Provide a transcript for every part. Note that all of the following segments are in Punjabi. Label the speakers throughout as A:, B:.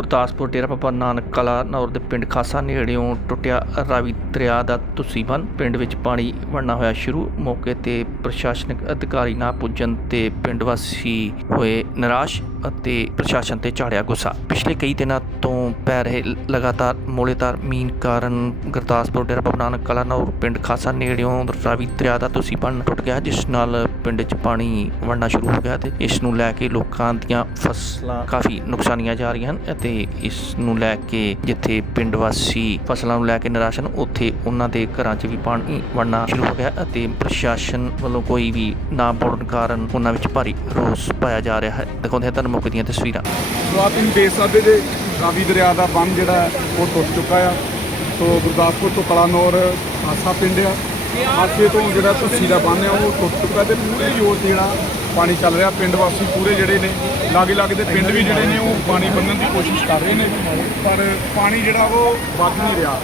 A: ਗੁਰਦਾਸਪੁਰ ਡੇਰਾ ਬਾਬਾ ਨਾਨਕ ਕਲਾ ਨੌਰ ਦੇ ਪਿੰਡ ਖਾਸਾ ਨੇੜਿਓਂ ਟੁੱਟਿਆ ਰਾਵੀ ਦਰਿਆ ਦਾ ਤੁਸੀਂ ਬੰਨ ਪਿੰਡ ਵਿੱਚ ਪਾਣੀ ਵੜਨਾ ਹੋਇਆ ਸ਼ੁਰੂ। ਮੌਕੇ ਤੇ ਪ੍ਰਸ਼ਾਸਨਿਕ ਅਧਿਕਾਰੀ ਨਾ ਪੁੱਜਣ ਤੇ ਪਿੰਡ ਵਾਸੀ ਹੋਏ ਨਿਰਾਸ਼ ਅਤੇ ਪ੍ਰਸ਼ਾਸਨ ਤੇ ਝਾੜਿਆ ਗੁੱਸਾ। ਪਿਛਲੇ ਕਈ ਦਿਨਾਂ ਤੋਂ ਪੈ ਰਹੇ ਲਗਾਤਾਰ ਮੋਲੇਦਾਰ ਮੀਂਹ ਕਾਰਨ ਗੁਰਦਾਸਪੁਰ, ਡੇਰਾ ਬਾਬਾ ਨਾਨਕ ਕਲਾ ਨੌਰ ਪਿੰਡ ਖਾਸਾ ਨੇੜਿਓਂ ਰਾਵੀ ਦਰਿਆ ਦਾ ਤੁਸੀਂ ਬੰਨ ਟੁੱਟ ਗਿਆ, ਜਿਸ ਨਾਲ ਪਿੰਡ 'ਚ ਪਾਣੀ ਵੜਨਾ ਸ਼ੁਰੂ ਹੋ ਗਿਆ ਤੇ ਇਸ ਨੂੰ ਲੈ ਕੇ ਲੋਕਾਂ ਦੀਆਂ ਫਸਲਾਂ ਕਾਫੀ ਨੁਕਸਾਨੀਆਂ ਜਾ ਰਹੀਆਂ ਹਨ ਅਤੇ ਇਸ ਨੂੰ ਲੈ ਕੇ ਜਿੱਥੇ ਪਿੰਡ ਵਾਸੀ ਫਸਲਾਂ ਨੂੰ ਲੈ ਕੇ ਨਿਰਾਸ਼ ਹਨ, ਉੱਥੇ ਉਹਨਾਂ ਦੇ ਘਰਾਂ 'ਚ ਵੀ ਪਾਣੀ ਵੜਨਾ ਸ਼ੁਰੂ ਹੋ ਗਿਆ ਅਤੇ ਪ੍ਰਸ਼ਾਸਨ ਵੱਲੋਂ ਕੋਈ ਵੀ ਨਾ ਬੋੜਨ ਕਾਰਨ ਉਹਨਾਂ ਵਿੱਚ ਭਾਰੀ ਰੋਸ ਪਾਇਆ ਜਾ ਰਿਹਾ ਹੈ। ਦਿਖਾਉਂਦੇ ਹਾਂ ਤੁਹਾਨੂੰ ਮੌਕੇ ਦੀਆਂ ਤਸਵੀਰਾਂ।
B: ਸੋ ਆਪ ਨੂੰ ਦੇਖ ਸਕਦੇ ਰਾਵੀ ਦਰਿਆ ਦਾ ਬੰਨ ਜਿਹੜਾ ਉਹ ਟੁੱਟ ਚੁੱਕਾ ਆ। ਸੋ ਗੁਰਦਾਸਪੁਰ ਤੋਂ ਕਲਾਨੌਰ ਆਸਾ ਪਿੰਡ ਆ। ਆਸੇ ਤੋਂ ਜਿਹੜਾ ਧੁੱਸੀ ਦਾ ਬੰਨ ਆ, ਉਹ ਟੁੱਟ ਚੁੱਕਾ ਤੇ ਪੂਰੇ ਜੋਰ ਜਿਹੜਾ ਪਾਣੀ ਚੱਲ ਰਿਹਾ। ਪਿੰਡ ਵਾਸੀ ਪੂਰੇ ਜਿਹੜੇ ਨੇ, ਲਾਗੇ ਲਾਗੇ ਦੇ ਪਿੰਡ ਵੀ ਜਿਹੜੇ ਨੇ, ਉਹ ਪਾਣੀ ਬੰਨਣ ਦੀ ਕੋਸ਼ਿਸ਼ ਕਰ ਰਹੇ ਨੇ। ਪਰ ਪਾਣੀ ਜਿਹੜਾ, ਉਹ ਵੱਧ ਨਹੀਂ ਰਿਹਾ।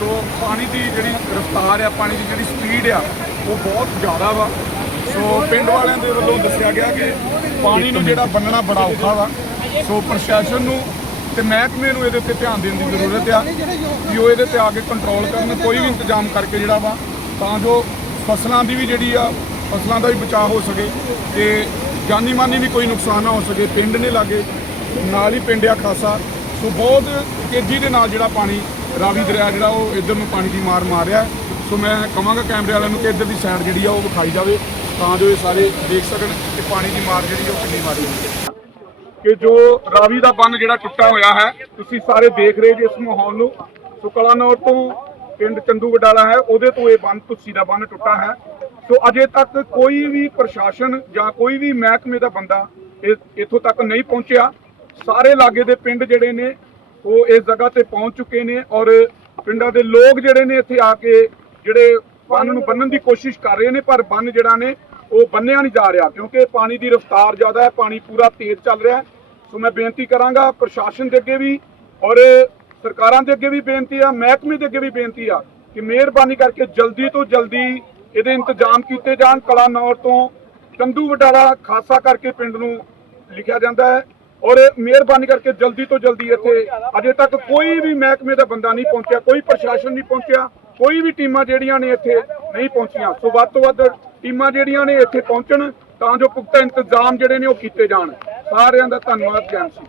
B: ਸੋ ਪਾਣੀ ਦੀ ਜਿਹੜੀ ਰਫ਼ਤਾਰ ਆ, ਪਾਣੀ ਦੀ ਜਿਹੜੀ ਸਪੀਡ ਆ, ਉਹ ਬਹੁਤ ਜ਼ਿਆਦਾ ਵਾ। ਸੋ ਪਿੰਡ ਵਾਲਿਆਂ ਦੇ ਵੱਲੋਂ ਦੱਸਿਆ ਗਿਆ ਕਿ ਪਾਣੀ ਨੂੰ ਜਿਹੜਾ ਬੰਨਣਾ ਬੜਾ ਔਖਾ ਵਾ। ਸੋ ਪ੍ਰਸ਼ਾਸਨ ਨੂੰ ਤੇ ਮਹਿਕਮੇ ਨੂੰ ਇਹਦੇ ਉੱਤੇ ਧਿਆਨ ਦੇਣ ਦੀ ਜ਼ਰੂਰਤ ਆ ਕਿ ਉਹ ਇਹਦੇ ਤੇ ਆ ਕੇ ਕੰਟਰੋਲ ਕਰਨ, ਕੋਈ ਵੀ ਇੰਤਜ਼ਾਮ ਕਰਕੇ ਜਿਹੜਾ ਵਾ, ਤਾਂ ਜੋ ਫਸਲਾਂ ਦੀ ਵੀ ਜਿਹੜੀ ਆ, ਫਸਲਾਂ ਦਾ ਵੀ ਬਚਾਅ ਹੋ ਸਕੇ ਤੇ ਜਾਨੀ ਮਾਨੀ ਵੀ ਕੋਈ ਨੁਕਸਾਨ ਨਾ ਹੋ ਸਕੇ, ਪਿੰਡ ਨੇ ਲਾਗੇ, ਨਾਲ ਹੀ ਪਿੰਡ ਆ ਖਾਸਾ। ਸੋ ਬਹੁਤ ਤੇਜ਼ੀ ਦੇ ਨਾਲ ਜਿਹੜਾ ਪਾਣੀ, ਰਾਵੀ ਦਰਿਆ ਜਿਹੜਾ ਉਹ ਇੱਧਰ ਨੂੰ ਪਾਣੀ ਦੀ ਮਾਰ ਮਾਰ ਰਿਹਾ ਸੋ ਮੈਂ ਕਹਾਂਗਾ ਕੈਮਰੇ ਵਾਲਿਆਂ ਨੂੰ ਕਿ ਇੱਧਰ ਦੀ ਸਾਈਡ ਜਿਹੜੀ ਆ ਉਹ ਵਿਖਾਈ ਜਾਵੇ, ਤਾਂ ਜੋ ਇਹ ਸਾਰੇ ਦੇਖ ਸਕਣ ਕਿ ਪਾਣੀ ਦੀ ਮਾਰ ਜਿਹੜੀ ਉਹ ਕਿੰਨੀ ਮਾਰੀ ਹੈ। ਕਿ ਜੋ ਰਾਵੀ ਦਾ ਬੰਨ ਜਿਹੜਾ ਟੁੱਟਾ ਹੋਇਆ ਹੈ, ਤੁਸੀਂ ਸਾਰੇ ਦੇਖ ਰਹੇ ਜੀ ਇਸ ਮਾਹੌਲ ਨੂੰ। ਸੋ ਕਲਾਨੌਰ ਤੋਂ ਪਿੰਡ ਚੰਦੂ ਵਡਾਲਾ ਹੈ, ਉਹਦੇ ਤੋਂ ਇਹ ਬੰਨ, ਤੁੱਸੀ ਦਾ ਬੰਨ ਟੁੱਟਾ ਹੈ। ਸੋ ਅਜੇ ਤੱਕ ਕੋਈ ਵੀ ਪ੍ਰਸ਼ਾਸਨ ਜਾਂ ਕੋਈ ਵੀ ਮਹਿਕਮੇ ਦਾ ਬੰਦਾ ਇੱਥੋਂ ਤੱਕ ਨਹੀਂ ਪਹੁੰਚਿਆ। ਸਾਰੇ ਲਾਗੇ ਦੇ ਪਿੰਡ ਜਿਹੜੇ ਨੇ, ਉਹ ਇਸ ਜਗ੍ਹਾ ਤੇ ਪਹੁੰਚ ਚੁੱਕੇ ਨੇ ਔਰ ਪਿੰਡਾਂ ਦੇ ਲੋਕ ਜਿਹੜੇ ਨੇ ਇੱਥੇ ਆ ਕੇ ਜਿਹੜੇ ਬੰਨ ਨੂੰ ਬੰਨਣ ਦੀ ਕੋਸ਼ਿਸ਼ ਕਰ ਰਹੇ ਨੇ, ਪਰ ਬੰਨ ਜਿਹੜਾ ਨੇ ਉਹ ਬੰਨਿਆ ਨਹੀਂ ਜਾ ਰਿਹਾ ਕਿਉਂਕਿ ਪਾਣੀ ਦੀ ਰਫ਼ਤਾਰ ਜ਼ਿਆਦਾ ਹੈ, ਪਾਣੀ ਪੂਰਾ ਤੇਜ਼ ਚੱਲ ਰਿਹਾ ਸੋ ਮੈਂ ਬੇਨਤੀ ਕਰਾਂਗਾ ਪ੍ਰਸ਼ਾਸਨ ਦੇ ਅੱਗੇ ਵੀ ਔਰ ਸਰਕਾਰਾਂ ਦੇ ਅੱਗੇ ਵੀ ਬੇਨਤੀ ਆ, ਮਹਿਕਮੇ ਦੇ ਅੱਗੇ ਵੀ ਬੇਨਤੀ ਆ ਕਿ ਮਿਹਰਬਾਨੀ ਕਰਕੇ ਜਲਦੀ ਤੋਂ ਜਲਦੀ ਇਹਦੇ ਇੰਤਜ਼ਾਮ ਕੀਤੇ ਜਾਣ। ਕਲਾਨੌਰ ਤੋਂ ਕੰਦੂ ਵਡਾਲਾ ਖਾਸਾ ਕਰਕੇ ਪਿੰਡ ਨੂੰ ਲਿਖਿਆ ਜਾਂਦਾ ਹੈ ਔਰ ਮਿਹਰਬਾਨੀ ਕਰਕੇ ਜਲਦੀ ਤੋਂ ਜਲਦੀ ਇੱਥੇ ਅਜੇ ਤੱਕ ਕੋਈ ਵੀ ਮਹਿਕਮੇ ਦਾ ਬੰਦਾ ਨਹੀਂ ਪਹੁੰਚਿਆ, ਕੋਈ ਪ੍ਰਸ਼ਾਸਨ ਨਹੀਂ ਪਹੁੰਚਿਆ, ਕੋਈ ਵੀ ਟੀਮਾਂ ਜਿਹੜੀਆਂ ਨੇ ਇੱਥੇ ਨਹੀਂ ਪਹੁੰਚੀਆਂ। ਸੋ ਵੱਧ ਤੋਂ ਵੱਧ ਟੀਮਾਂ ਜਿਹੜੀਆਂ ਨੇ ਇੱਥੇ ਪਹੁੰਚਣ ਤਾਂ ਜੋ ਪੁਖਤਾ ਇੰਤਜ਼ਾਮ ਜਿਹੜੇ ਨੇ ਉਹ ਕੀਤੇ ਜਾਣ। ਸਾਰਿਆਂ ਦਾ ਧੰਨਵਾਦ, ਜੈਨ ਸਿੰਘ।